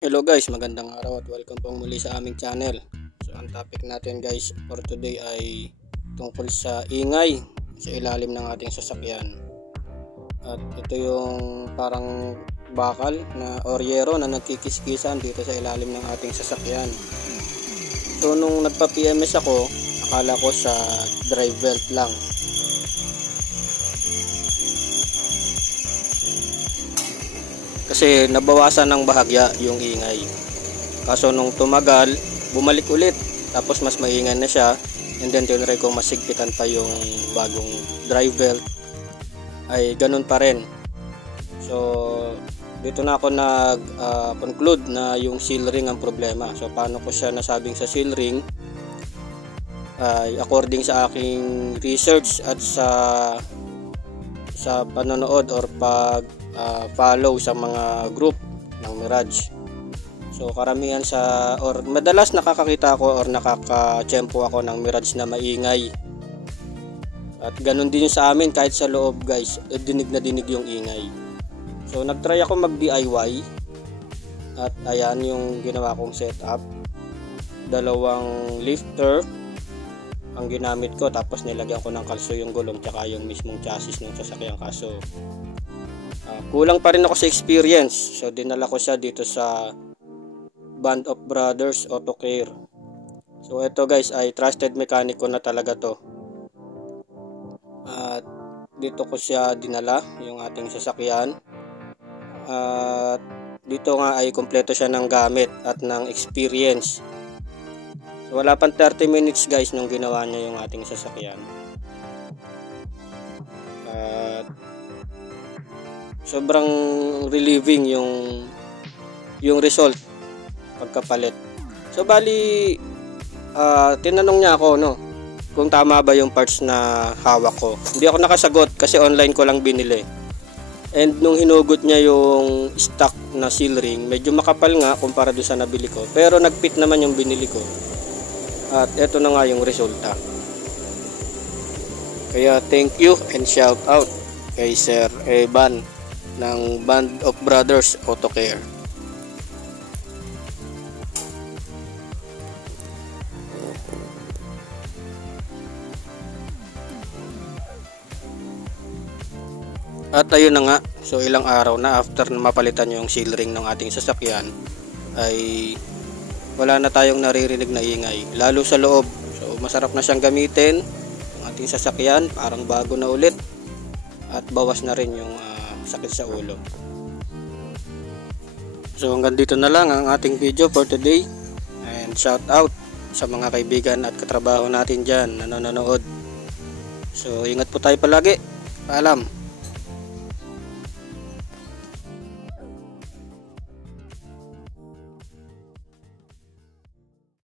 Hello guys, magandang araw at welcome pong muli sa aming channel. So ang topic natin guys for today ay tungkol sa ingay sa ilalim ng ating sasakyan. At ito yung parang bakal na oryero na nagkikiskisan dito sa ilalim ng ating sasakyan. So nung nagpa-PMS ako, akala ko sa drive belt lang. Kasi nabawasan ng bahagya yung ingay. Kaso nung tumagal, bumalik ulit. Tapos mas maingay na siya. And then tinry ko masigpitan pa yung bagong drive belt. Ay ganun pa rin. So dito na ako nag-conclude na yung seal ring ang problema. So paano ko siya nasabing sa seal ring? Ay according sa aking research at sa panonood or follow sa mga group ng Mirage. So karamihan or madalas nakakakita ako or nakaka-tsempo ako ng Mirage na maingay. At ganun din yung sa amin kahit sa loob guys, dinig na dinig yung ingay. So nagtry ako mag DIY at ayan yung ginawa kong setup. Dalawang lifter ang ginamit ko, tapos nilagyan ko ng kalso yung gulong tsaka yung mismong chassis ng sasakyan. Kaso kulang pa rin ako sa experience, so dinala ko siya dito sa Band of Brothers Auto Care. So ito guys ay trusted mechanic ko na talaga to. At dito ko siya dinala yung ating sasakyan. At dito nga ay kompleto siya ng gamit at ng experience. So wala pang 30 minutes guys nung ginawa niya yung ating sasakyan. At sobrang relieving yung result pagkapalit. So bali tinanong niya ako kung tama ba yung parts na hawak ko. Hindi ako nakasagot kasi online ko lang binili. And nung hinugot niya yung stock na seal ring, medyo makapal nga kumpara doon sa nabili ko. Pero nagfit naman yung binili ko. At eto na nga yung resulta. Kaya thank you and shout out kay Sir Evan ng Band of Brothers Auto Care. At ayun na nga, so ilang araw na after na mapalitan yung seal ring ng ating sasakyan ay wala na tayong naririnig na ingay, lalo sa loob. So masarap na siyang gamitin ang ating sasakyan, parang bago na ulit at bawas na rin yung sakit sa ulo. So hanggang dito na lang ang ating video for today, and shout out sa mga kaibigan at katrabaho natin dyan na nanonood. So ingat po tayo palagi. Paalam.